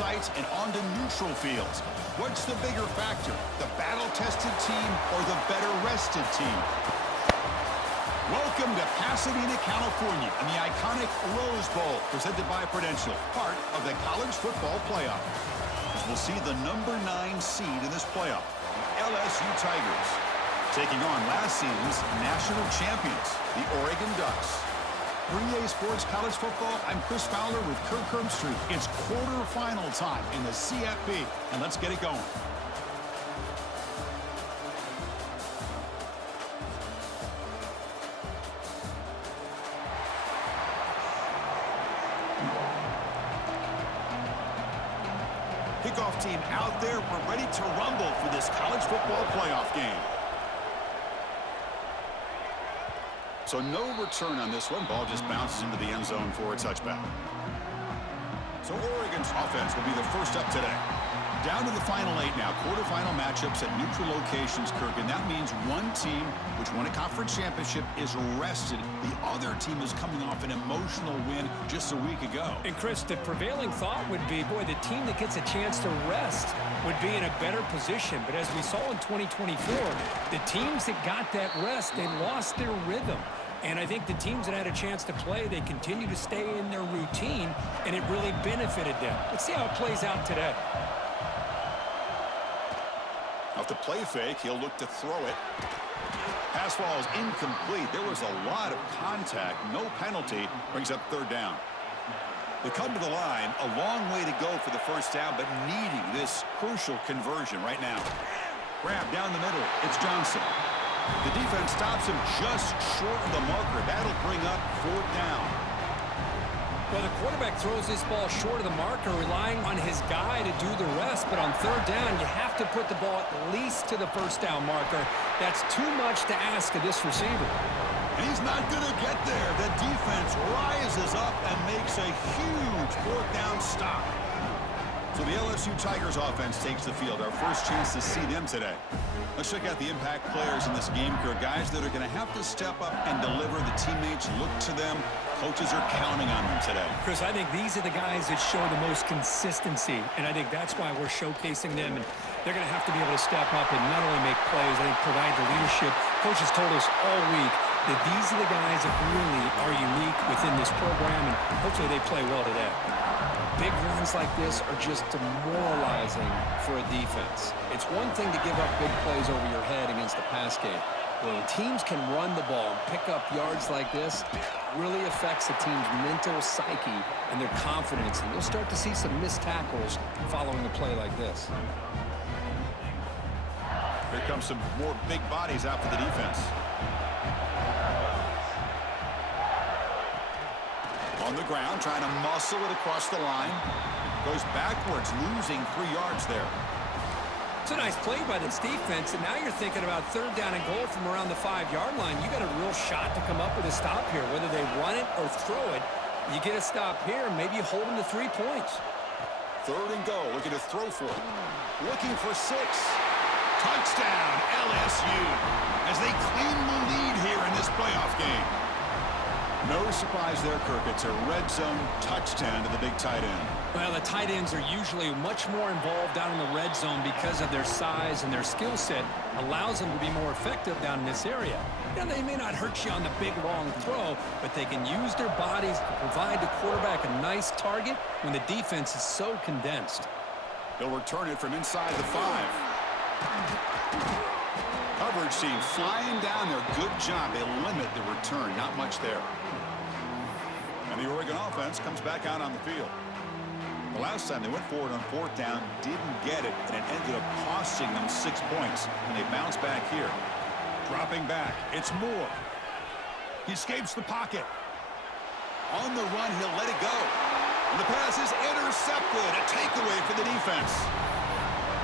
sites and onto neutral fields. What's the bigger factor, the battle-tested team or the better-rested team? Welcome to Pasadena, California, and the iconic Rose Bowl, presented by Prudential, part of the college football playoff. As we'll see the number 9 seed in this playoff, the LSU Tigers, taking on last season's national champions, the Oregon Ducks. For EA Sports College Football, I'm Chris Fowler with Kirk Herbstreit. It's quarterfinal time in the CFP, and let's get it going. Kickoff team out there. We're ready to rumble for this college football playoff game. So no return on this one. Ball just bounces into the end zone for a touchback. So Oregon's offense will be the first up today. Down to the final 8 now. Quarterfinal matchups at neutral locations, Kirk. And that means one team, which won a conference championship, is rested. The other team is coming off an emotional win just a week ago. And, Chris, the prevailing thought would be, boy, the team that gets a chance to rest would be in a better position. But as we saw in 2024, the teams that got that rest, they lost their rhythm. And I think the teams that had a chance to play, they continue to stay in their routine, and it really benefited them. Let's see how it plays out today. Off the play fake, he'll look to throw it. Pass ball is incomplete. There was a lot of contact. No penalty. Brings up third down. They come to the line. A long way to go for the first down, but needing this crucial conversion right now. Grab down the middle. It's Johnson. The defense stops him just short of the marker. That'll bring up fourth down. Well, the quarterback throws this ball short of the marker, relying on his guy to do the rest. But on third down, you have to put the ball at least to the first down marker. That's too much to ask of this receiver. And he's not going to get there. The defense rises up and makes a huge fourth down stop. So the LSU Tigers offense takes the field. Our first chance to see them today. Let's check out the impact players in this game, guys that are going to have to step up and deliver. The teammates look to them. Coaches are counting on them today. Chris, I think these are the guys that show the most consistency, and I think that's why we're showcasing them. And they're going to have to be able to step up and not only make plays, I think provide the leadership. Coaches told us all week that these are the guys that really are unique within this program, and hopefully they play well today. Big runs like this are just demoralizing for a defense. It's one thing to give up big plays over your head against the pass game. When teams can run the ball and pick up yards like this, it really affects a team's mental psyche and their confidence. And you'll start to see some missed tackles following a play like this. Here comes some more big bodies out for the defense. On the ground, trying to muscle it across the line. Goes backwards, losing 3 yards there. It's a nice play by this defense, and now you're thinking about third down and goal from around the 5-yard line. You got a real shot to come up with a stop here. Whether they run it or throw it, you get a stop here, and maybe you hold them to 3 points. Third and goal, looking to throw for it. Looking for 6. Touchdown, LSU, as they claim the lead here in this playoff game. No surprise there, Kirk. It's a red zone touchdown to the big tight end. Well, the tight ends are usually much more involved down in the red zone because of their size, and their skill set allows them to be more effective down in this area. You know, they may not hurt you on the big, long throw, but they can use their bodies to provide the quarterback a nice target when the defense is so condensed. They'll return it from inside the 5. Coverage team flying down there. Good job. They limit the return. Not much there. And the Oregon offense comes back out on the field. The last time they went forward on fourth down, didn't get it, and it ended up costing them 6 points. And they bounce back here. Dropping back. It's Moore. He escapes the pocket. On the run, he'll let it go. And the pass is intercepted. A takeaway for the defense.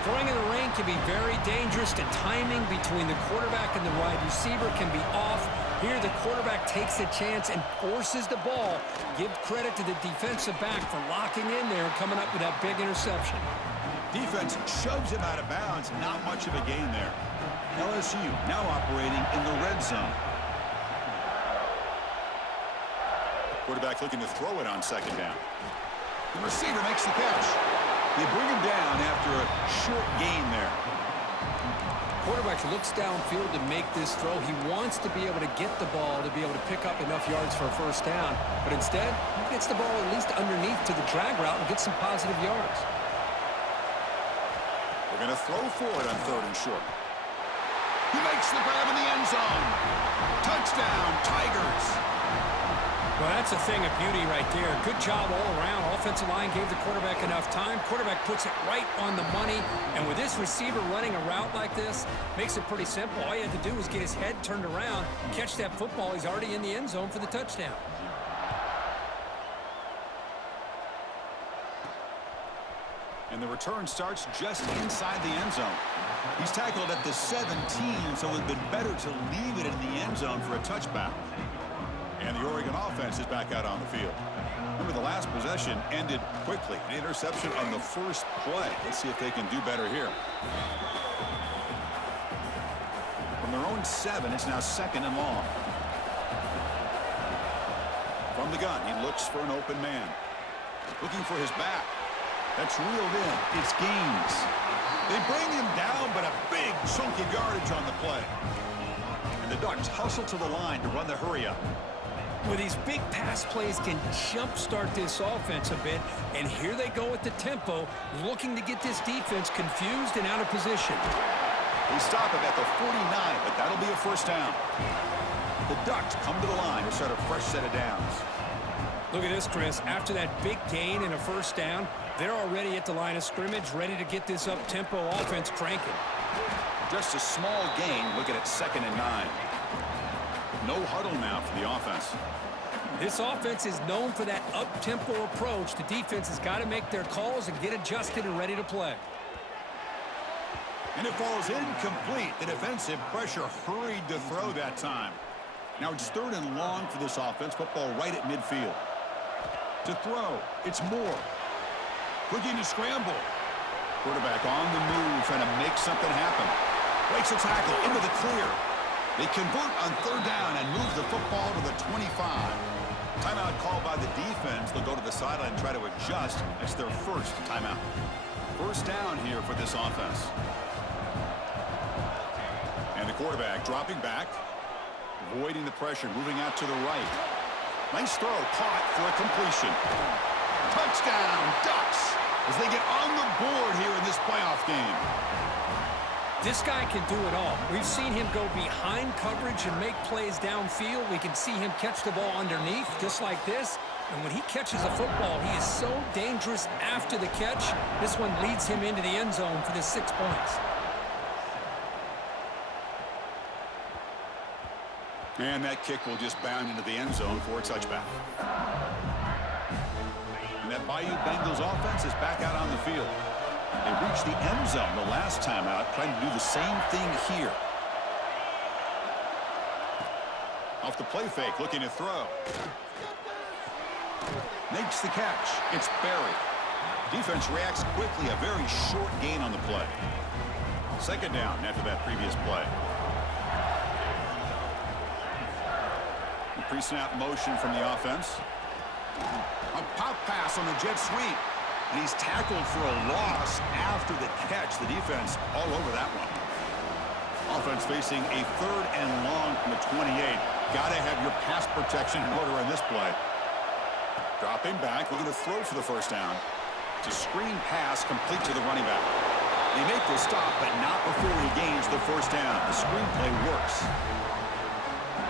Throwing in the rain can be very dangerous. The timing between the quarterback and the wide receiver can be off. Here, the quarterback takes a chance and forces the ball. Give credit to the defensive back for locking in there and coming up with that big interception. Defense shoves him out of bounds. Not much of a gain there. LSU now operating in the red zone. Quarterback looking to throw it on second down. The receiver makes the catch. They bring him down after a short gain there. Quarterback looks downfield to make this throw. He wants to be able to get the ball to be able to pick up enough yards for a first down. But instead, he gets the ball at least underneath to the drag route and gets some positive yards. They're going to throw for it on 3rd and short. He makes the grab in the end zone. Touchdown, Tigers. Well, that's a thing of beauty right there. Good job all around. Offensive line gave the quarterback enough time. Quarterback puts it right on the money. And with this receiver running a route like this, makes it pretty simple. All he had to do was get his head turned around, catch that football. He's already in the end zone for the touchdown. And the return starts just inside the end zone. He's tackled at the 17, so it would have been better to leave it in the end zone for a touchback. And the Oregon offense is back out on the field. Remember, the last possession ended quickly. An interception on the first play. Let's see if they can do better here. From their own 7, it's now 2nd and long. From the gun, he looks for an open man. Looking for his back. That's reeled in. It's Gaines. They bring him down, but a big chunk of yardage on the play. And the Ducks hustle to the line to run the hurry-up. Well, these big pass plays can jumpstart this offense a bit, and here they go at the tempo, looking to get this defense confused and out of position. They stop him at the 49, but that'll be a first down. The Ducks come to the line to start a fresh set of downs. Look at this, Chris. After that big gain and a first down, they're already at the line of scrimmage, ready to get this up-tempo offense cranking. Just a small gain, looking at 2nd and 9. No huddle now for the offense. This offense is known for that up-tempo approach. The defense has got to make their calls and get adjusted and ready to play. And it falls incomplete. The defensive pressure hurried to throw that time. Now it's 3rd and long for this offense. Football right at midfield. To throw, it's Moore. Looking to scramble. Quarterback on the move, trying to make something happen. Breaks a tackle into the clear. They convert on 3rd down and move the football to the 25. Timeout called by the defense. They'll go to the sideline and try to adjust. It's their first timeout. First down here for this offense. And the quarterback dropping back, avoiding the pressure, moving out to the right. Nice throw, caught for a completion. Touchdown, Ducks, as they get on the board here in this playoff game. This guy can do it all. We've seen him go behind coverage and make plays downfield. We can see him catch the ball underneath, just like this. And when he catches a football, he is so dangerous after the catch. This one leads him into the end zone for the 6 points. And that kick will just bound into the end zone for a touchback. And that Bayou Bengals offense is back out on the field. They reached the end zone the last time out, trying to do the same thing here. Off the play fake, looking to throw. Makes the catch. It's Berry. Defense reacts quickly, a very short gain on the play. 2nd down after that previous play. Pre-snap motion from the offense. A pop pass on the jet sweep. And he's tackled for a loss after the catch. The defense all over that one. Offense facing a 3rd and long from the 28. Got to have your pass protection in order in this play. Dropping back, looking to throw for the first down. It's a screen pass complete to the running back. They make the stop, but not before he gains the first down. The screenplay works.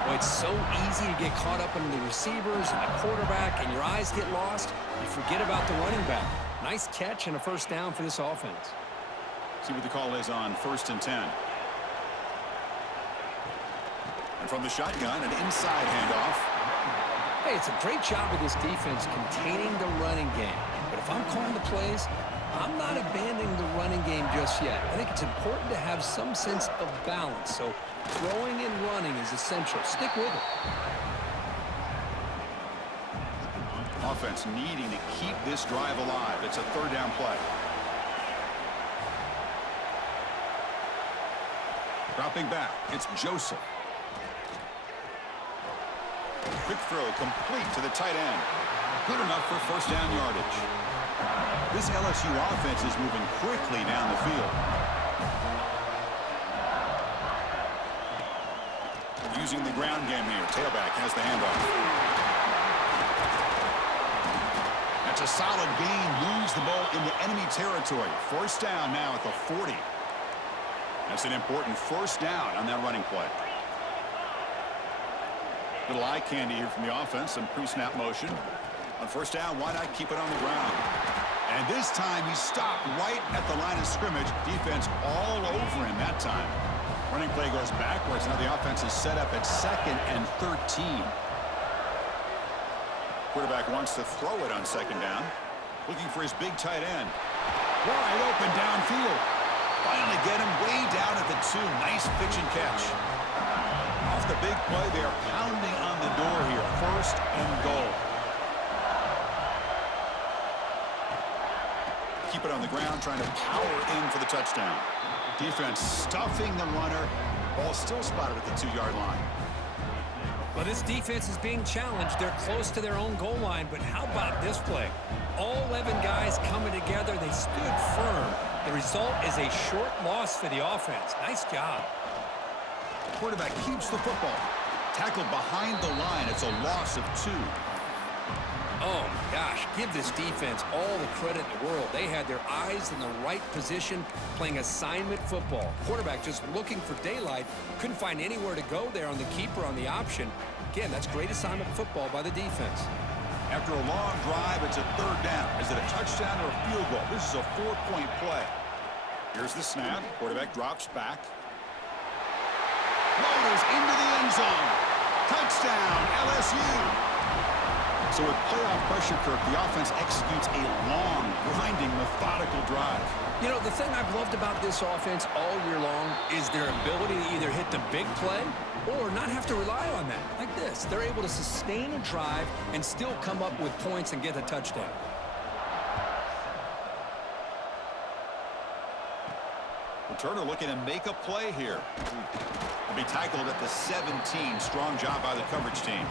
Well, it's so easy to get caught up in the receivers and the quarterback, and your eyes get lost. You forget about the running back. Nice catch and a first down for this offense. See what the call is on 1st and 10. And from the shotgun, an inside handoff. Hey, it's a great job of this defense containing the running game. But if I'm calling the plays, I'm not abandoning the running game just yet. I think it's important to have some sense of balance. So throwing and running is essential. Stick with it. Offense needing to keep this drive alive. It's a 3rd down play. Dropping back, it's Joseph. Quick throw complete to the tight end. Good enough for first down yardage. This LSU offense is moving quickly down the field. Using the ground game here. Tailback has the handoff. That's a solid gain. Moves the ball into enemy territory. First down now at the 40. That's an important first down on that running play. Little eye candy here from the offense. Some pre-snap motion. On first down, why not keep it on the ground? And this time he stopped right at the line of scrimmage. Defense all over him that time. Running play goes backwards. Now the offense is set up at 2nd and 13. Quarterback wants to throw it on 2nd down. Looking for his big tight end. Wide open downfield. Finally get him way down at the 2. Nice pitch and catch. Off the big play, they are pounding on the door here. 1st and goal. Keep it on the ground, trying to power in for the touchdown. Defense stuffing the runner. Ball still spotted at the 2-yard line. Well, this defense is being challenged. They're close to their own goal line, but how about this play? All 11 guys coming together. They stood firm. The result is a short loss for the offense. Nice job. Quarterback keeps the football. Tackled behind the line. It's a loss of 2. Oh, gosh, give this defense all the credit in the world. They had their eyes in the right position, playing assignment football. Quarterback just looking for daylight. Couldn't find anywhere to go there on the keeper on the option. Again, that's great assignment football by the defense. After a long drive, it's a 3rd down. Is it a touchdown or a field goal? This is a 4-point play. Here's the snap. Quarterback drops back. Rolls into the end zone. Touchdown, LSU. So with playoff pressure, Kirk, the offense executes a long, grinding, methodical drive. You know, the thing I've loved about this offense all year long is their ability to either hit the big play or not have to rely on that. Like this, they're able to sustain a drive and still come up with points and get a touchdown. Returner looking to make a play here. Will be tackled at the 17. Strong job by the coverage team.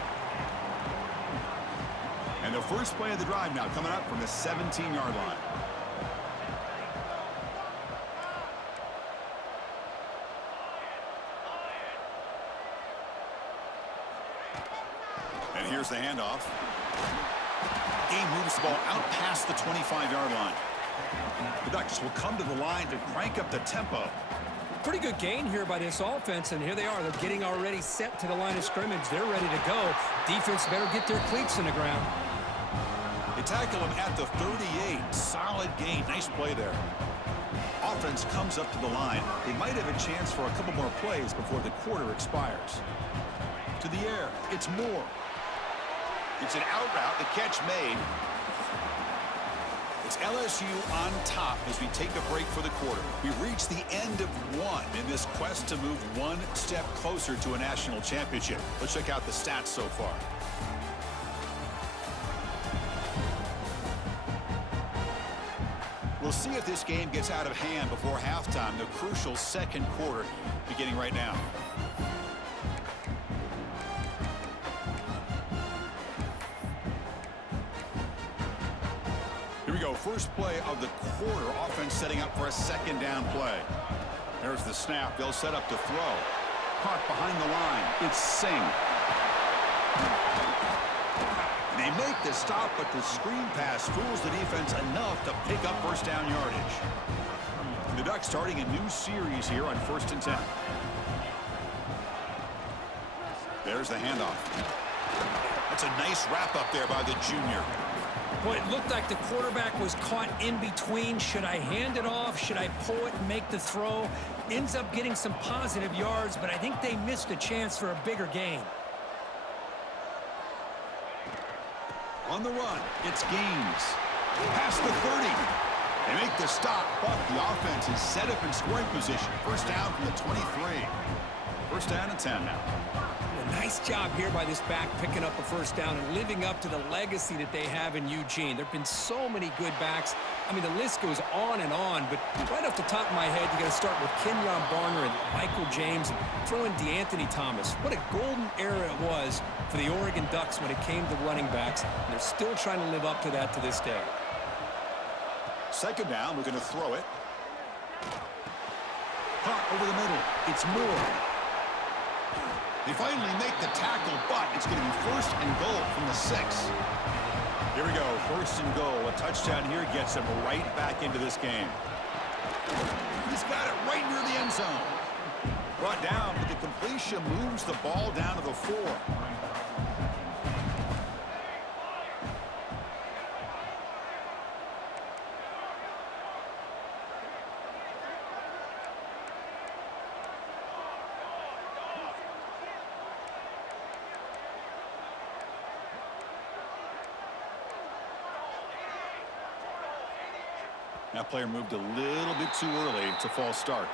And the first play of the drive now coming up from the 17-yard line. And here's the handoff. Game moves the ball out past the 25-yard line. The Ducks will come to the line to crank up the tempo. Pretty good gain here by this offense, and here they are. They're getting already set to the line of scrimmage. They're ready to go. Defense better get their cleats in the ground. They tackle him at the 38. Solid gain. Nice play there. Offense comes up to the line. They might have a chance for a couple more plays before the quarter expires. To the air. It's Moore. It's an out route. The catch made. It's LSU on top as we take a break for the quarter. We've reached the end of 1 in this quest to move 1 step closer to a national championship. Let's check out the stats so far. We'll see if this game gets out of hand before halftime, the crucial 2nd quarter beginning right now. Here we go, first play of the quarter. Offense setting up for a 2nd down play. There's the snap. They'll set up to throw. Caught behind the line. It's Sing. They make the stop, but the screen pass fools the defense enough to pick up first down yardage. The Ducks starting a new series here on 1st and 10. There's the handoff. That's a nice wrap up there by the junior. Boy, it looked like the quarterback was caught in between. Should I hand it off? Should I pull it and make the throw? Ends up getting some positive yards, but I think they missed a chance for a bigger gain. On the run, it's Gaines. Past the 30. They make the stop, but the offense is set up in scoring position. First down from the 23. First down and 10 now. A nice job here by this back picking up a first down and living up to the legacy that they have in Eugene. There have been so many good backs. I mean, the list goes on, but right off the top of my head, you got to start with Kenyon Barner and Michael James and throw in DeAnthony Thomas. What a golden era it was for the Oregon Ducks when it came to running backs, and they're still trying to live up to that to this day. Second down, we're going to throw it. Caught over the middle. It's Moore. They finally make the tackle, but it's going to be first and goal from the 6. Here we go, first and goal. A touchdown here gets him right back into this game. He's got it right near the end zone. Brought down, but the completion moves the ball down to the 4. That player moved a little bit too early. It's a false start.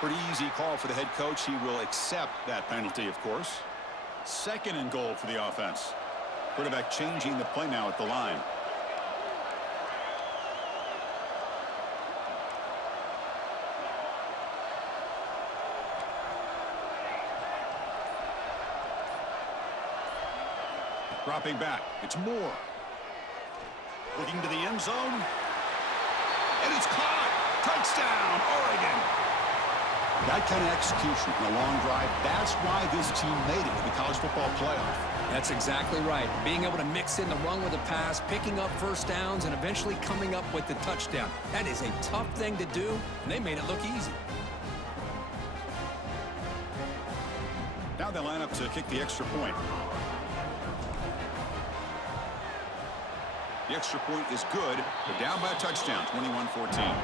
Pretty easy call for the head coach. He will accept that penalty, of course. Second and goal for the offense. Quarterback changing the play now at the line. Dropping back. It's Moore. Looking to the end zone. And it's caught. Touchdown, Oregon. That kind of execution in a long drive, that's why this team made it to the college football playoff. That's exactly right. Being able to mix in the run with the pass, picking up first downs, and eventually coming up with the touchdown. That is a tough thing to do, and they made it look easy. Now they line up to kick the extra point. The extra point is good, but down by a touchdown, 21-14.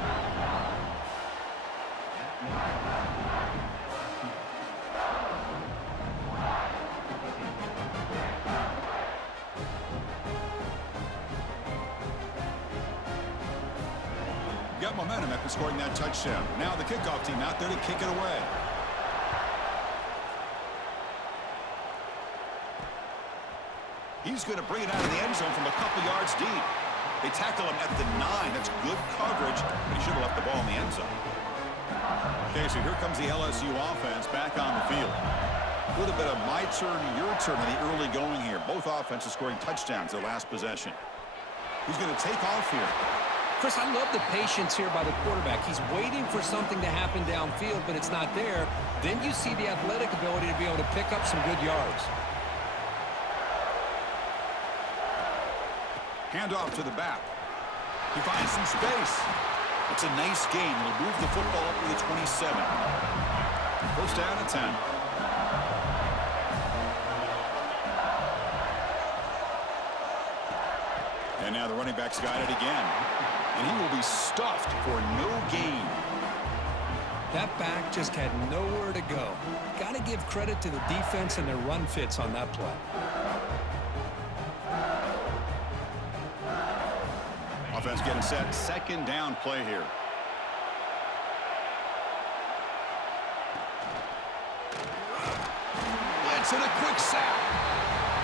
Got momentum after scoring that touchdown. Now the kickoff team out there to kick it away. He's going to bring it out of the end zone from a couple yards deep. They tackle him at the 9. That's good coverage, but he should have left the ball in the end zone. Okay, so here comes the LSU offense back on the field. A little bit of my turn, your turn in the early going here. Both offenses scoring touchdowns their last possession. Who's going to take off here? Chris, I love the patience here by the quarterback. He's waiting for something to happen downfield, but it's not there. Then you see the athletic ability to be able to pick up some good yards. Handoff to the back. He finds some space. It's a nice gain. He'll move the football up to the 27. First down at 10. And now the running back's got it again. And he will be stuffed for no gain. That back just had nowhere to go. Got to give credit to the defense and their run fits on that play. Offense getting set. Second down play here. Blitz and a quick sack.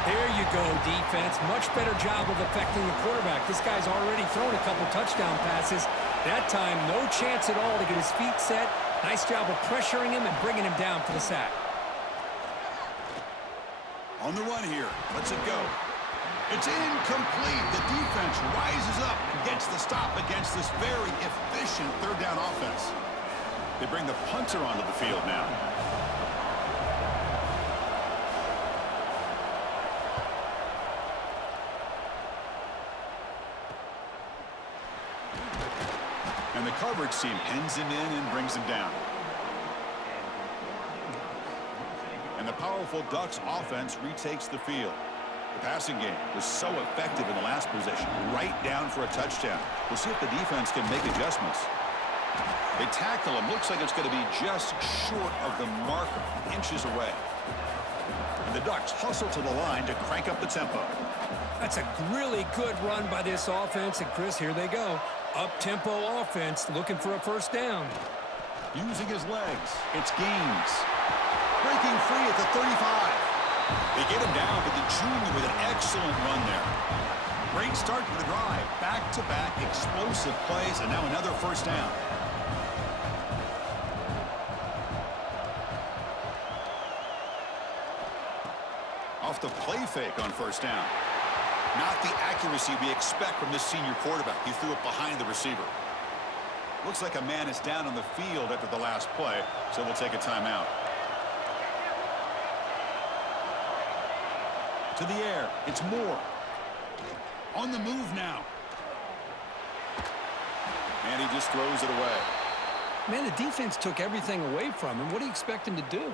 There you go, defense. Much better job of affecting the quarterback. This guy's already thrown a couple touchdown passes. That time, no chance at all to get his feet set. Nice job of pressuring him and bringing him down for the sack. On the run here. Let's it go. It's incomplete. The defense rises up and gets the stop against this very efficient third down offense. They bring the punter onto the field now. And the coverage team pins him in and brings him down. And the powerful Ducks offense retakes the field. The passing game was so effective in the last possession, right down for a touchdown. We'll see if the defense can make adjustments. They tackle him. Looks like it's going to be just short of the marker, inches away. And the Ducks hustle to the line to crank up the tempo. That's a really good run by this offense. And, Chris, here they go. Up-tempo offense looking for a first down. Using his legs. It's Gaines. Breaking free at the 35. They get him down, but the junior with an excellent run there. Great start to the drive. Back-to-back explosive plays, and now another first down. Off the play fake on first down. Not the accuracy we expect from this senior quarterback. He threw it behind the receiver. Looks like a man is down on the field after the last play, so we'll take a timeout. To the air. It's Moore. On the move now. And he just throws it away. Man, the defense took everything away from him. What do you expect him to do?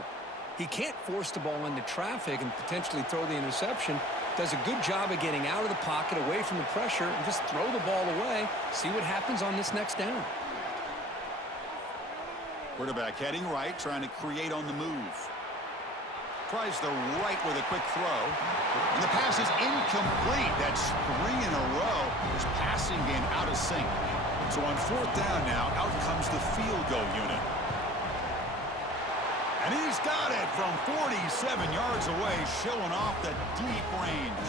He can't force the ball into traffic and potentially throw the interception. Does a good job of getting out of the pocket, away from the pressure, and just throw the ball away. See what happens on this next down. Quarterback heading right, trying to create on the move. Tries the right with a quick throw. And the pass is incomplete. That's 3 in a row. His passing game out of sync. So on fourth down now, out comes the field goal unit. And he's got it from 47 yards away, showing off the deep range.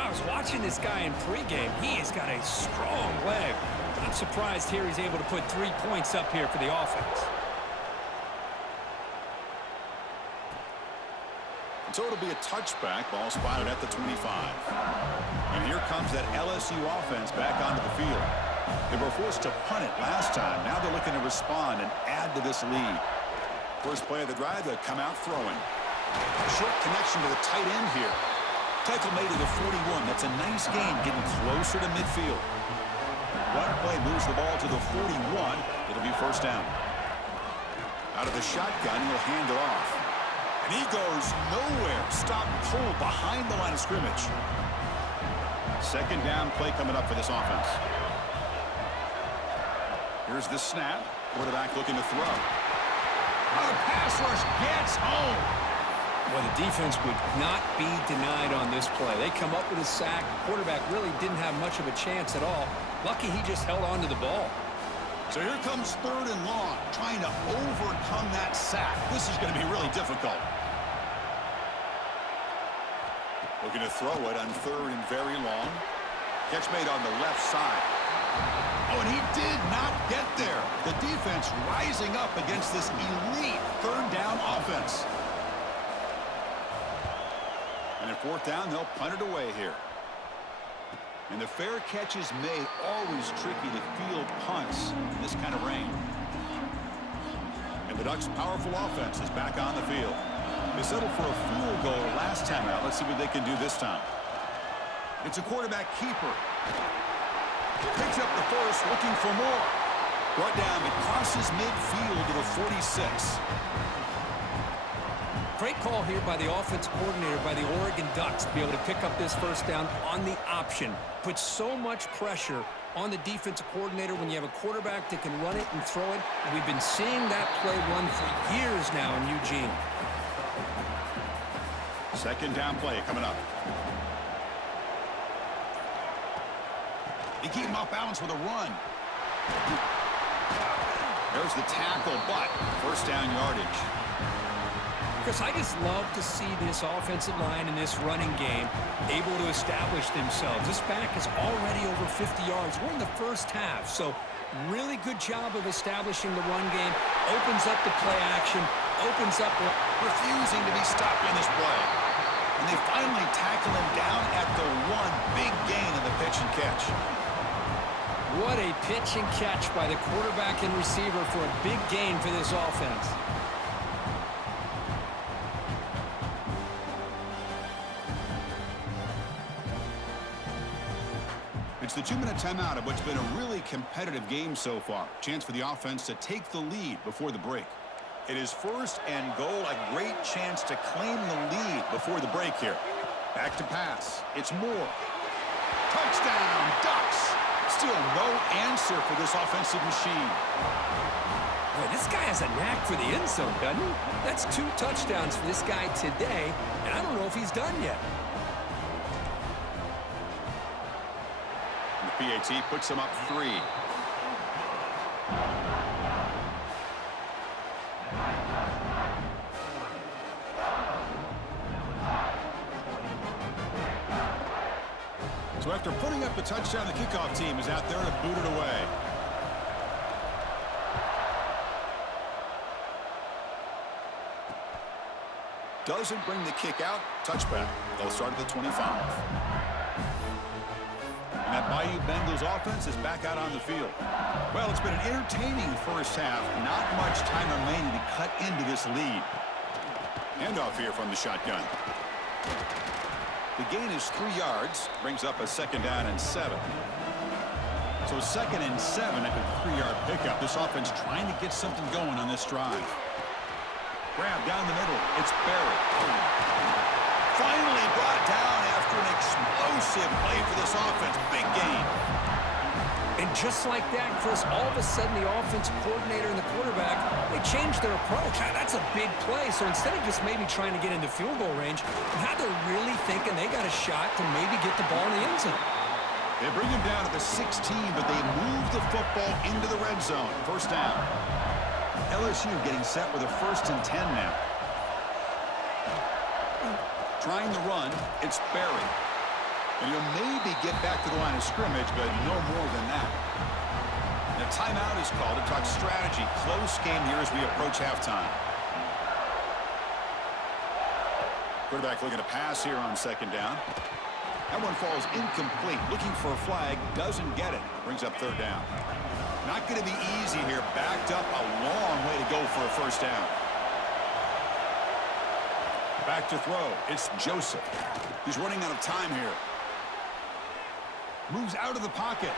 I was watching this guy in pregame. He has got a strong leg. I'm surprised here he's able to put 3 points up here for the offense. So it'll be a touchback. Ball spotted at the 25. And here comes that LSU offense back onto the field. They were forced to punt it last time. Now they're looking to respond and add to this lead. First play of the drive, they come out throwing. Short connection to the tight end here. Tackle made to the 41. That's a nice gain, getting closer to midfield. One play moves the ball to the 41. It'll be first down. Out of the shotgun, he'll hand it off. And he goes nowhere. Stopped cold behind the line of scrimmage. Second down play coming up for this offense. Here's the snap. Quarterback looking to throw. Oh, the pass rush gets home. Well, the defense would not be denied on this play. They come up with a sack. Quarterback really didn't have much of a chance at all. Lucky he just held on to the ball. So here comes third and long, trying to overcome that sack. This is going to be really difficult. Looking to throw it on third and very long. Catch made on the left side. Oh, and he did not get there. The defense rising up against this elite third down offense. And at fourth down, they'll punt it away here. And the fair catch is made. Always tricky to field punts in this kind of rain. And the Ducks' powerful offense is back on the field. They settled for a field goal last time out. Let's see what they can do this time. It's a quarterback keeper. Picks up the first, looking for more. Brought down, it crosses midfield to the 46. Great call here by the offense coordinator by the Oregon Ducks to be able to pick up this first down on the option. Puts so much pressure on the defensive coordinator when you have a quarterback that can run it and throw it. And we've been seeing that play run for years now in Eugene. Second down play coming up. They keep him off balance with a run. There's the tackle, but first down yardage. Chris, I just love to see this offensive line in this running game able to establish themselves. This back is already over 50 yards. We're in the first half, so really good job of establishing the run game. Opens up the play action, opens up, refusing to be stopped in this play. And they finally tackle him down at the one. Big gain in the pitch and catch. What a pitch and catch by the quarterback and receiver for a big gain for this offense. It's the 2-minute timeout of what's been a really competitive game so far. Chance for the offense to take the lead before the break. It is first and goal, a great chance to claim the lead before the break here. Back to pass. It's Moore. Touchdown, Ducks. Still no answer for this offensive machine. Boy, this guy has a knack for the end zone, doesn't he? That's 2 touchdowns for this guy today, and I don't know if he's done yet. And the PAT puts him up 3. So after putting up the touchdown, the kickoff team is out there to boot it away. doesn't bring the kick out. Touchback. They'll start at the 25. And that Bayou Bengals offense is back out on the field. Well, it's been an entertaining first half. Not much time remaining to cut into this lead. Handoff here from the shotgun. The gain is 3 yards. Brings up a 2nd down and 7. So 2nd and 7 at the 3-yard pickup. This offense trying to get something going on this drive. Grab down the middle. It's Barry. Finally brought down after an explosive play for this offense. Big gain. And just like that, Chris, all of a sudden the offensive coordinator and the quarterback, they changed their approach. Now, that's a big play. So instead of just maybe trying to get into field goal range, now they're really thinking they got a shot to maybe get the ball in the end zone. They bring him down at the 16, but they move the football into the red zone. First down. LSU getting set with a 1st and 10 now. Trying the run, it's Barry. And he'll maybe get back to the line of scrimmage, but no more than that. And a timeout is called to talk strategy. Close game here as we approach halftime. Quarterback looking to pass here on 2nd down. That one falls incomplete. Looking for a flag, doesn't get it. Brings up 3rd down. Not going to be easy here. Backed up a long way to go for a 1st down. Back to throw. It's Joseph. He's running out of time here. Moves out of the pocket.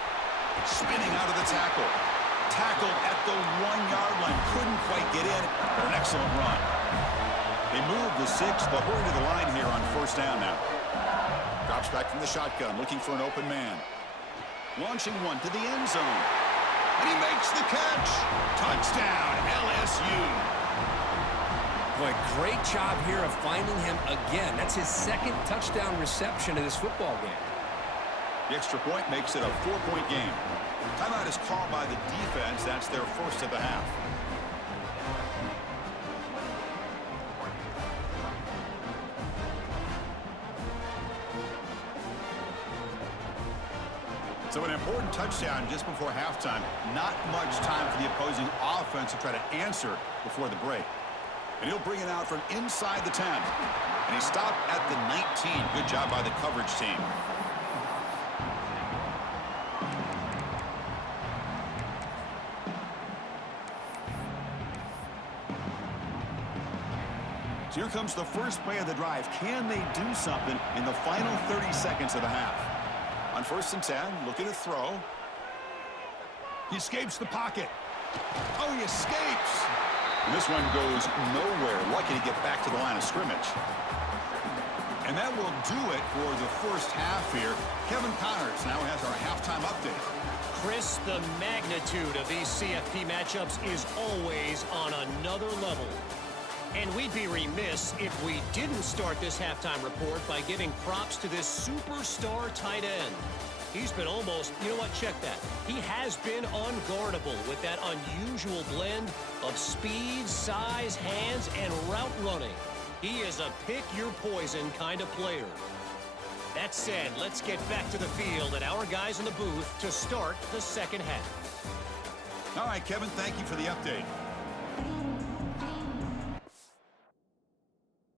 Spinning out of the tackle. Tackled at the 1-yard line. Couldn't quite get in, but an excellent run. They move the 6. They'll hurry to the line here on 1st down now. Drops back from the shotgun, looking for an open man. Launching one to the end zone. And he makes the catch. Touchdown, LSU. Boy, great job here of finding him again. That's his 2nd touchdown reception of this football game. The extra point makes it a 4-point game. Timeout is called by the defense. That's their 1st of the half. So an important touchdown just before halftime. Not much time for the opposing offense to try to answer before the break. And he'll bring it out from inside the 10. And he stopped at the 19. Good job by the coverage team. So here comes the first play of the drive. Can they do something in the final 30 seconds of the half? On 1st and 10, looking to throw. He escapes the pocket. Oh, he escapes. And this one goes nowhere. Lucky to get back to the line of scrimmage. And that will do it for the first half here. Kevin Connors now has our halftime update. Chris, the magnitude of these CFP matchups is always on another level. And we'd be remiss if we didn't start this halftime report by giving props to this superstar tight end. He's been almost, you know what, check that. He has been unguardable with that unusual blend of speed, size, hands, and route running. He is a pick-your-poison kind of player. That said, let's get back to the field and our guys in the booth to start the 2nd half. All right, Kevin, thank you for the update.